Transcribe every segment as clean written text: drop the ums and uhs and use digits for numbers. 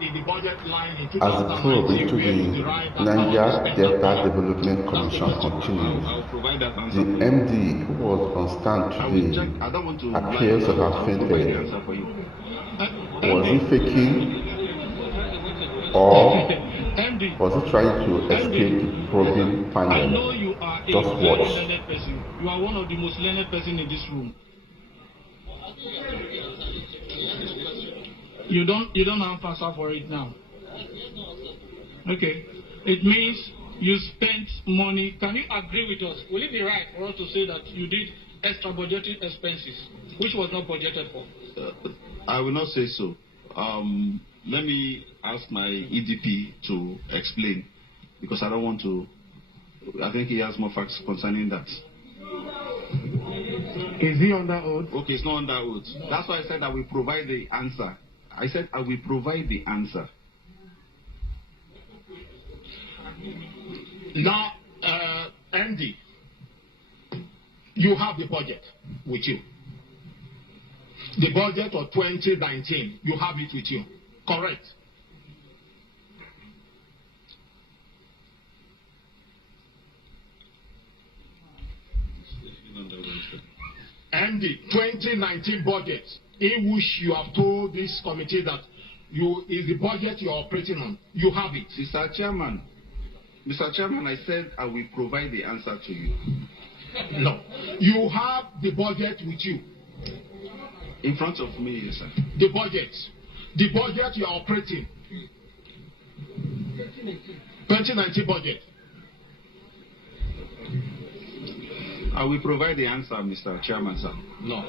in the budget line in As the probe into the Niger Delta Development Commission continues, the MD who was on stand today appears to have fainted. Was he faking, or was he trying to escape the probing panel? Just watch. You are one of the most learned person in this room. You don't have answer for it now. Okay. It means you spent money. Can you agree with us? Will it be right for us to say that you did extra budgeted expenses, which was not budgeted for? I will not say so. Let me ask my EDP to explain, because I don't want to. I think he has more facts concerning that. Is he under oath? Okay, it's not under oath. That's why I said I will provide the answer. I said I will provide the answer. Now, Andy, you have the budget with you. The budget of 2019, you have it with you. Correct? And the 2019 budget, in which you have told this committee that is the budget you are operating on. You have it. Mr. Chairman, I said I will provide the answer to you. No. You have the budget with you. In front of me, yes, sir. The budget. The budget you are operating. 2019 budget. I will provide the answer, Mr. Chairman, sir. No.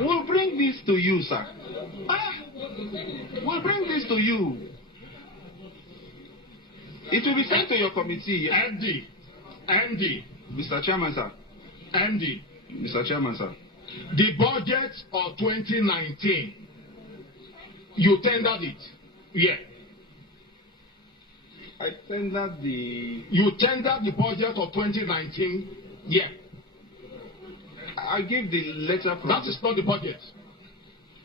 We'll bring this to you, sir. We'll bring this to you. It will be sent to your committee. Andy. Mr. Chairman, sir. Andy. Mr. Chairman, sir. The budget of 2019, you tendered it. Yeah. I tendered the... You tendered the budget of 2019. Yeah. I give the letter from... That is not the budget.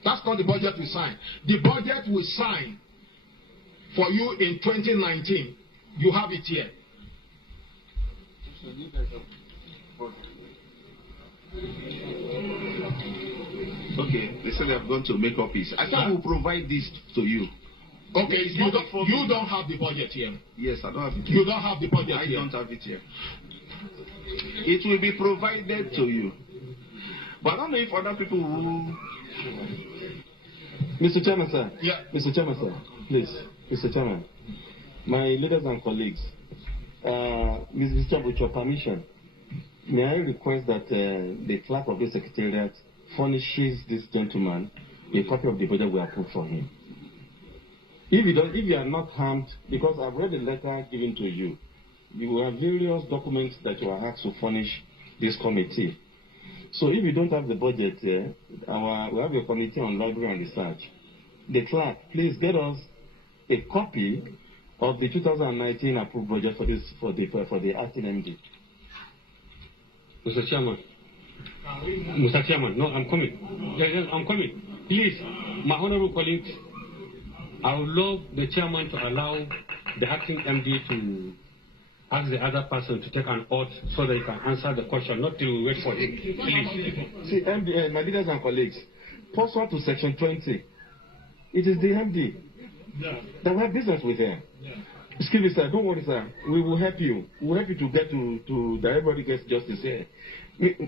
That's not the budget we signed. The budget we signed for you in 2019, you have it here. Okay, they said they have gone to make copies. I thought we'll provide this to you. Okay, you don't have the budget here. Yes, I don't have it here. You don't have the budget here. I don't have it here. It will be provided to you. But I don't know if other people will... Mr. Chairman, sir. Yeah. Mr. Chairman, sir. Please. Mr. Chairman. My leaders and colleagues. Mr. Chairman, with your permission, may I request that the clerk of the secretariat furnishes this gentleman a copy of the budget we have put for him. If you are not harmed, because I've read the letter given to you, you have various documents that you are asked to furnish this committee. So if you don't have the budget, we have a committee on library and research. The clerk, please get us a copy of the 2019 approved budget for the acting MD. Mr. Chairman. Mr. Chairman, no, I'm coming. Yes, I'm coming. Please, my honorable colleagues, I would love the chairman to allow the acting MD to ask the other person to take an oath so that he can answer the question, not to wait for him. Please. See, MD, my leaders and colleagues, pursuant to Section 20, it is the MD that we have business with him. Excuse me, sir. Don't worry, sir. We will help you. We will help you to get to that everybody gets justice here.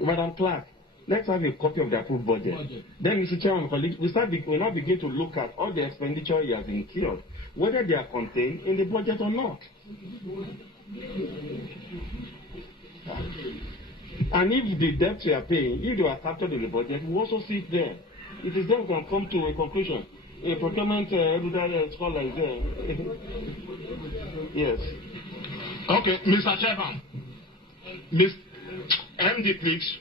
Madam Clerk, let's have a copy of the approved budget. Then, Mr. Chairman, colleagues, we now begin to look at all the expenditure he has incurred, whether they are contained in the budget or not. And if the debts you are paying, if they are captured in the budget, we also see it there. It is then we can come to a conclusion. A procurement scholar is there. Yes. Okay, Mr. Chairman. Mr. MD, please.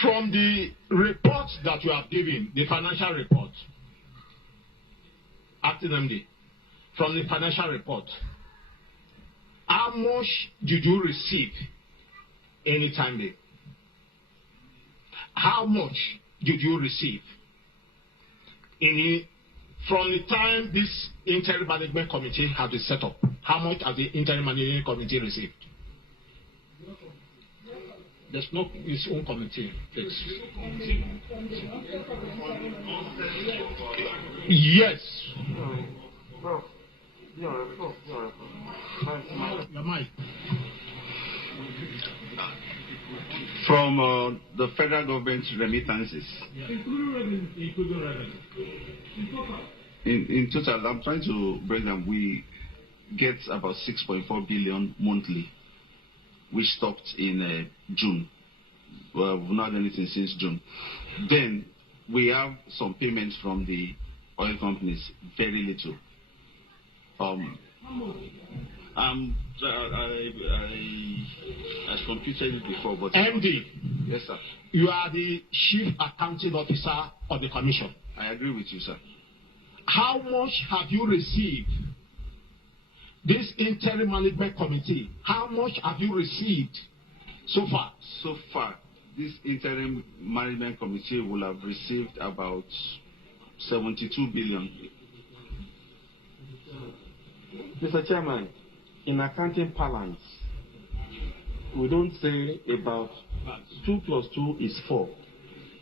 From the report that you have given, the financial report, acting MD, from the financial report, how much did you receive any time there? How much did you receive from the time this interim management committee has been set up, how much has the interim management committee received? There's no its own committee. Yes. From the federal government's remittances. Yeah. Including revenue. In total, I'm trying to break down. We get about 6.4 billion monthly, which stopped in June. Well, we've not done anything since June. Then we have some payments from the oil companies, very little. I computed it before, but MD. Yes, sir. You are the chief accounting officer of the commission. I agree with you, sir. How much have you received? This interim management committee, how much have you received so far? So far, this interim management committee will have received about 72 billion. Mr. Chairman, in accounting parlance, we don't say about 2 plus 2 is 4.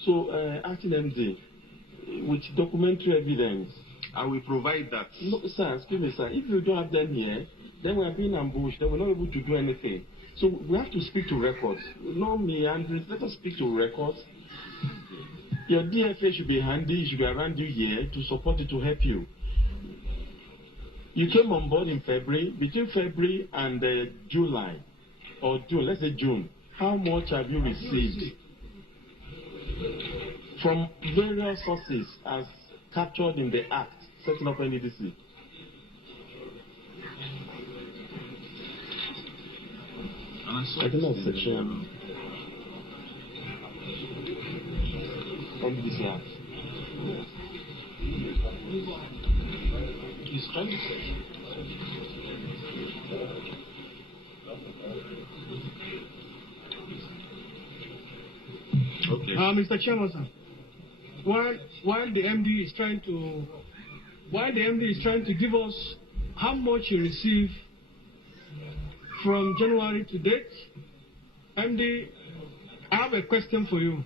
So, acting MD, with documentary evidence, I will provide that. No, sir, excuse me, sir. If you don't have them here, then we are being ambushed. Then we're not able to do anything. So we have to speak to records. No me, and let us speak to records. Your DFA should be handy. It should be around you here to support it, to help you. You came on board in February. Between February and July, or June, let's say June, how much have you received from various sources as captured in the Act setting up NDDC? I don't know section NDDC Act. It's kind Okay. Mr. Chairman, sir, while the MD is trying to give us how much he received from January to date, MD, I have a question for you.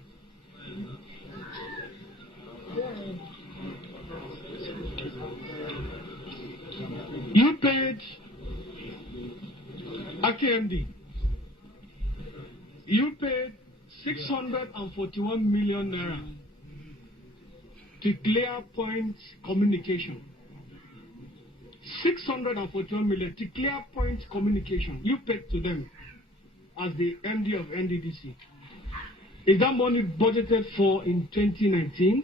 You paid MD. You paid 641 million naira to Clear Point Communication. 641 million to Clear Point Communication. You paid to them as the MD of NDDC. Is that money budgeted for in 2019?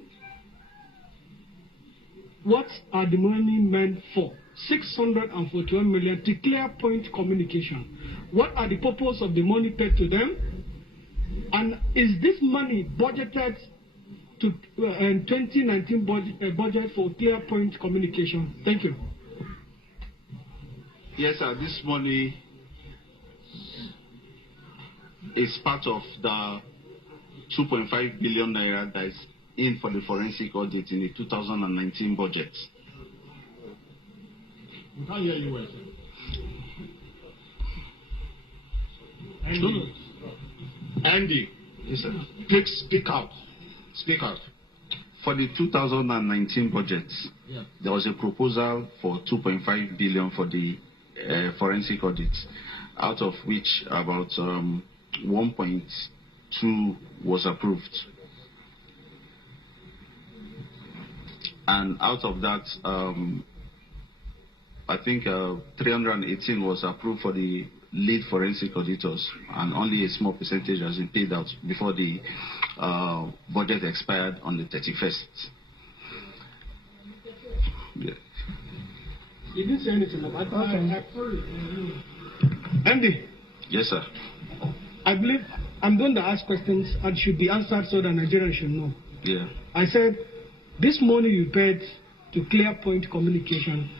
What are the money meant for? 641 million to Clear Point Communication. What are the purpose of the money paid to them? And is this money budgeted to 2019 budget for Clear Point Communication? Thank you. Yes, sir. This money is part of the 2.5 billion naira that is in for the forensic audit in the 2019 budget. We can't hear you well. Andy. Yes, sir. Speak out. Speak out. For the 2019 budget, there was a proposal for 2.5 billion for the forensic audit, out of which about 1.2 was approved. And out of that, I think 318 was approved for the lead forensic auditors, and only a small percentage has been paid out before the budget expired on the 31st. Yeah. You didn't say anything about that. Andy. Yes, sir. I believe I'm going to ask questions and should be answered so that Nigerians should know. Yeah. I said, this money you paid to Clear Point Communication,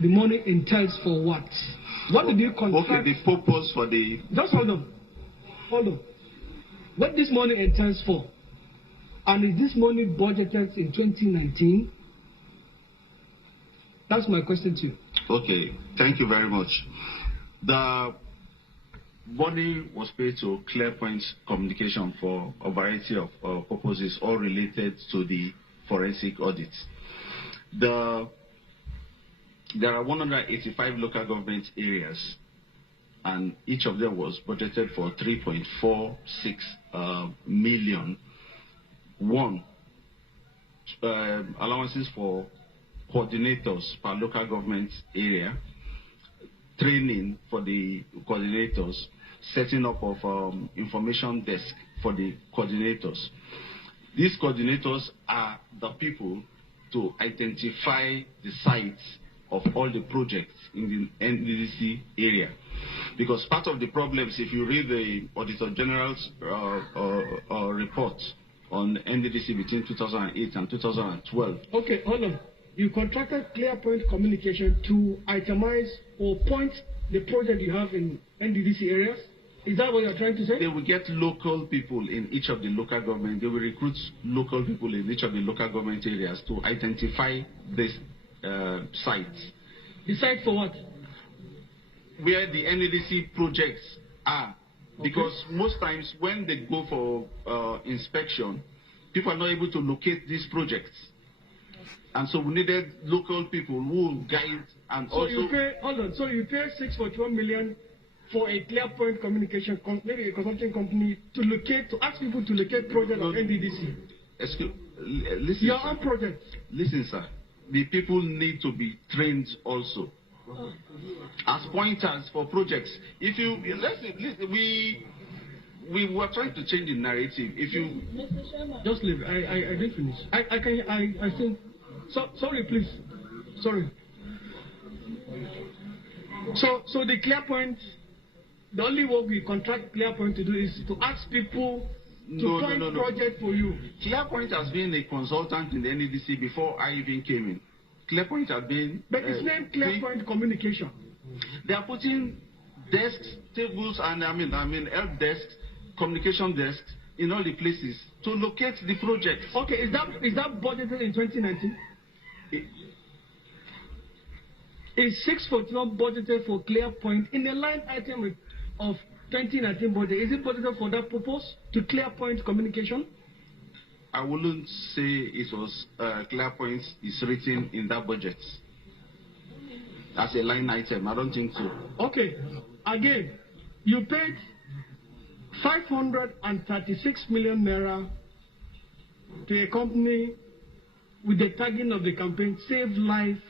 the money entails for what? What did you contract? Okay, the purpose for the... Just hold on. Hold on. What this money entails for? And is this money budgeted in 2019? That's my question to you. Okay, thank you very much. The money was paid to ClearPoint Communication for a variety of purposes, all related to the forensic audit. There are 185 local government areas, and each of them was budgeted for 3.46 million. One, allowances for coordinators per local government area, training for the coordinators, setting up of information desk for the coordinators. These coordinators are the people to identify the sites of all the projects in the NDDC area. Because part of the problems, if you read the Auditor General's report on NDDC between 2008 and 2012. Okay, hold on. You contracted ClearPoint Communication to itemize or point the project you have in NDDC areas? Is that what you're trying to say? They will get local people in each of the local government. They will recruit local people in each of the local government areas to identify this sites. The site for what? Where the NDDC projects are. Okay. Because most times when they go for inspection, people are not able to locate these projects. And so we needed local people who will guide and so also... You pay, hold on, so you pay 641 million for a ClearPoint Communication, maybe a consulting company, to ask people to locate projects of NDDC. Listen, your sir. own project. Listen, sir. The people need to be trained also as pointers for projects. If you listen, we were trying to change the narrative. If you just leave, I didn't finish. I think. So sorry, please. Sorry. So the ClearPoint, the only work we contract ClearPoint to do is to ask people to find project for you. ClearPoint has been a consultant in the NDDC before I even came in. ClearPoint has been... But it's named ClearPoint Communication. They are putting desks, tables, and help desks, communication desks in all the places to locate the projects. Okay, is that budgeted in 2019? Is 641 budgeted for ClearPoint in the line item of 2019 budget? Is it budgeted for that purpose to ClearPoint Communication? I wouldn't say it was ClearPoint is written in that budget as a line item. I don't think so. Okay. Again, you paid 536 million naira to a company with the tagging of the campaign Save Life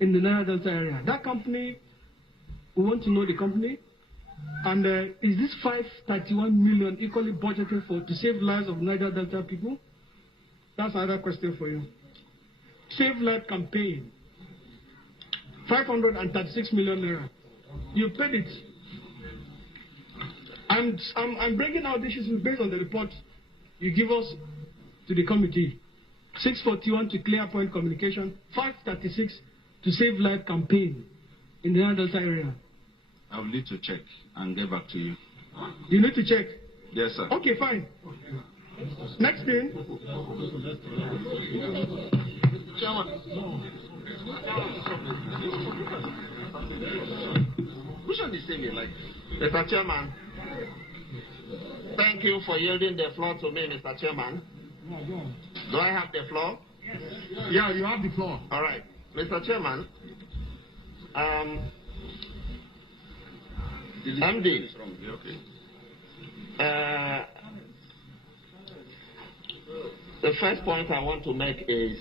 in the Niger Delta area. That company, we want to know the company. And is this 531 million equally budgeted for to save lives of Niger Delta people? That's another question for you. Save Life campaign, 536 million naira. You paid it. I'm bringing out issues based on the report you give us to the committee. 641 to ClearPoint Communication, 536 to Save Life campaign in the Niger Delta area. I will need to check and get back to you. You need to check? Yes, sir. Okay, fine. Next thing. Which one is saying like? Mr. Chairman, thank you for yielding the floor to me, Mr. Chairman. Do I have the floor? Yeah, you have the floor. All right. Mr. Chairman, MD, the first point I want to make is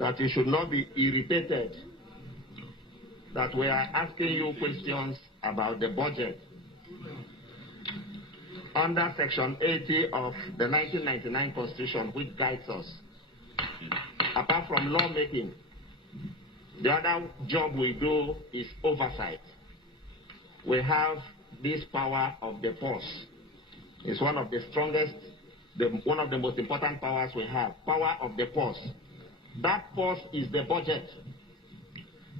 that you should not be irritated that we are asking you questions about the budget. Under Section 80 of the 1999 Constitution, which guides us, apart from lawmaking, the other job we do is oversight. We have this power of the purse. It's one of the strongest, one of the most important powers we have, power of the purse. That purse is the budget.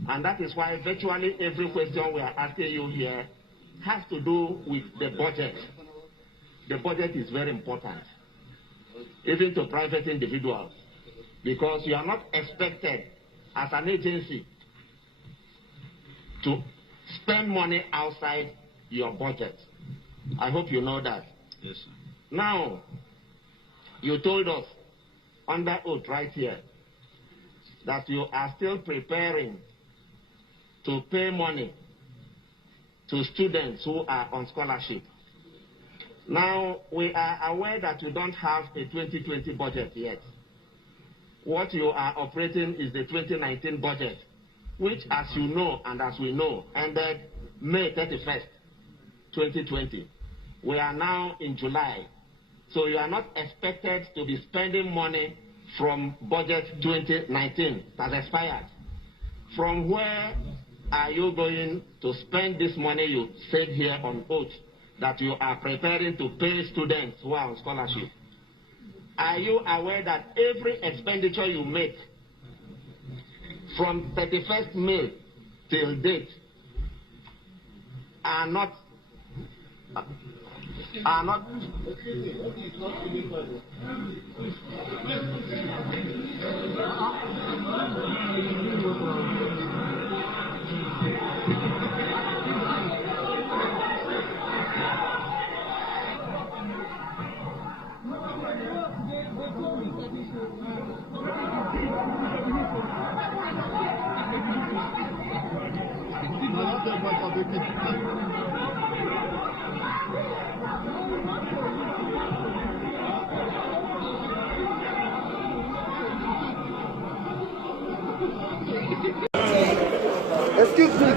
And that is why virtually every question we are asking you here has to do with the budget. the budget is very important, even to private individuals, because you are not expected as an agency to spend money outside your budget. I hope you know that. Yes, sir. Now, you told us under oath right here that you are still preparing to pay money to students who are on scholarship. Now, we are aware that you don't have a 2020 budget yet. What you are operating is the 2019 budget, which, as you know and as we know, ended May 31st, 2020. We are now in July. So you are not expected to be spending money from budget 2019 that expired. From where are you going to spend this money you said here on oath that you are preparing to pay students who are on scholarship? Are you aware that every expenditure you make from 31st May till date are not Excuse me,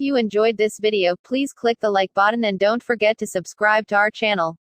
If you enjoyed this video, please click the like button and don't forget to subscribe to our channel.